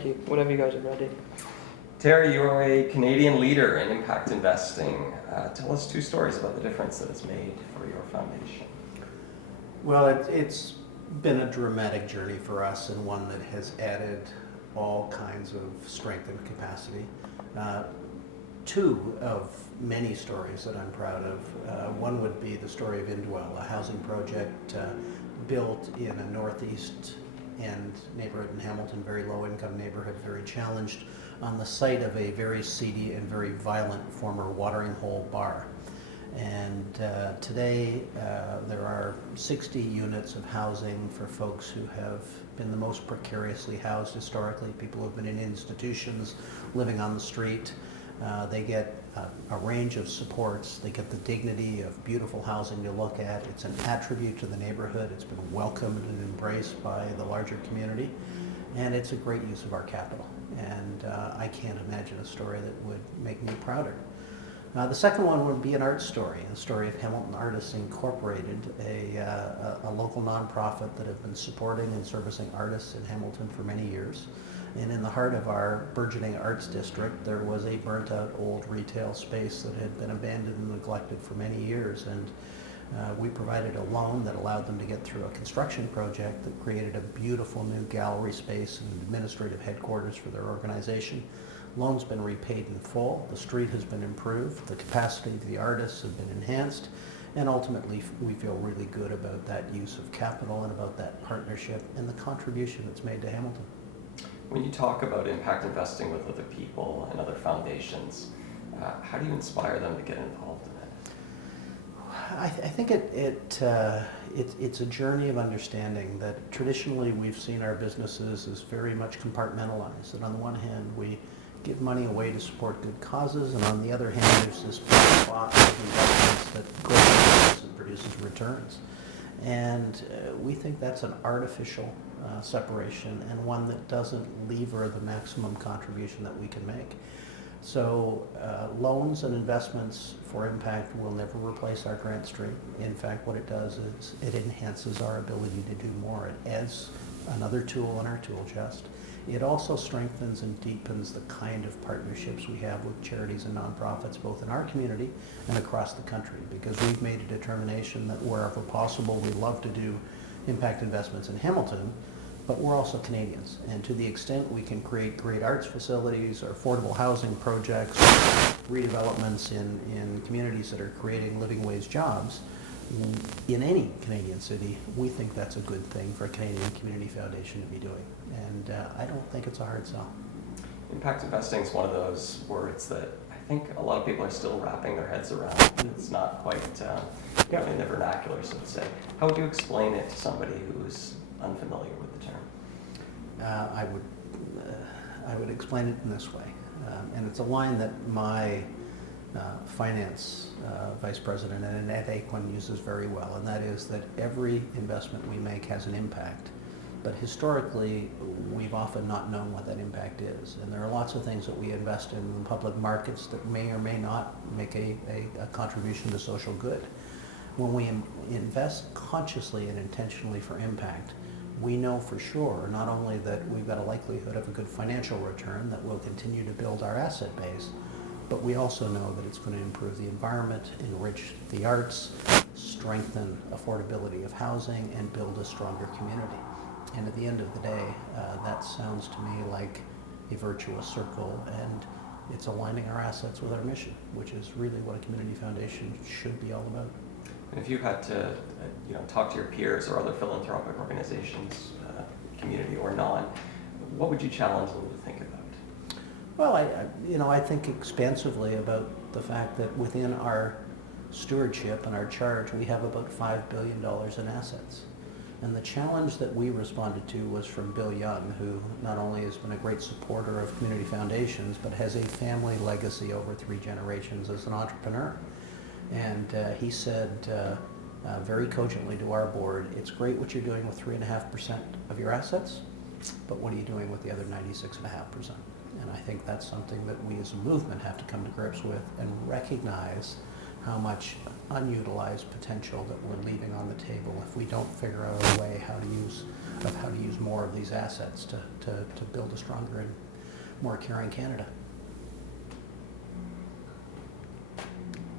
Thank you. Whenever you guys are ready. Terry, you are a Canadian leader in impact investing. Tell us 2 stories about the difference that it's made for your foundation. Well, it's been a dramatic journey for us, and one that has added all kinds of strength and capacity. 2 of many stories that I'm proud of. One would be the story of Indwell, a housing project built in a northeast end neighborhood in Hamilton, very low income neighborhood, very challenged, on the site of a very seedy and very violent former watering hole bar. And today there are 60 units of housing for folks who have been the most precariously housed historically, people who have been in institutions, living on the street. They get a range of supports. They get the dignity of beautiful housing to look at. It's an attribute to the neighborhood. It's been welcomed and embraced by the larger community. And it's a great use of our capital. And I can't imagine a story that would make me prouder. The second one would be an art story, a story of Hamilton Artists Incorporated, a local nonprofit that have been supporting and servicing artists in Hamilton for many years. And in the heart of our burgeoning arts district, there was a burnt out old retail space that had been abandoned and neglected for many years. And we provided a loan that allowed them to get through a construction project that created a beautiful new gallery space and administrative headquarters for their organization. Loan's been repaid in full, the street has been improved, the capacity of the artists have been enhanced, and ultimately we feel really good about that use of capital and about that partnership and the contribution that's made to Hamilton. When you talk about impact investing with other people and other foundations, how do you inspire them to get involved in it? I think it's a journey of understanding that traditionally we've seen our businesses as very much compartmentalized. That on the one hand we give money away to support good causes, and on the other hand there's this box of investments that grows and produces returns. And we think that's an artificial separation, and one that doesn't lever the maximum contribution that we can make. So loans and investments for impact will never replace our grant stream. In fact, what it does is it enhances our ability to do more. It adds another tool in our tool chest. It also strengthens and deepens the kind of partnerships we have with charities and nonprofits, both in our community and across the country, because we've made a determination that wherever possible, we love to do impact investments in Hamilton, but we're also Canadians. And to the extent we can create great arts facilities or affordable housing projects, redevelopments in communities that are creating living wage jobs in any Canadian city, we think that's a good thing for a Canadian Community Foundation to be doing. And I don't think it's a hard sell. Impact investing is one of those words that I think a lot of people are still wrapping their heads around. It's not quite in the vernacular, so to say. How would you explain it to somebody who's unfamiliar with the term? I would explain it in this way, and it's a line that my finance vice president and Ed Aquin uses very well, and that is that every investment we make has an impact. But historically, we've often not known what that impact is. And there are lots of things that we invest in the public markets that may or may not make a contribution to social good. When we invest consciously and intentionally for impact, we know for sure not only that we've got a likelihood of a good financial return that will continue to build our asset base, but we also know that it's going to improve the environment, enrich the arts, strengthen affordability of housing, and build a stronger community. And at the end of the day, that sounds to me like a virtuous circle, and it's aligning our assets with our mission, which is really what a community foundation should be all about. And if you had to talk to your peers or other philanthropic organizations, community or non, what would you challenge them to think about? Well, I think expansively about the fact that within our stewardship and our charge, we have about $5 billion in assets. And the challenge that we responded to was from Bill Young, who not only has been a great supporter of community foundations, but has a family legacy over 3 generations as an entrepreneur. And he said very cogently to our board, it's great what you're doing with 3.5% of your assets, but what are you doing with the other 96.5%? And I think that's something that we as a movement have to come to grips with and recognize how much unutilized potential that we're leaving on the table if we don't figure out a way how to use more of these assets to build a stronger and more caring Canada.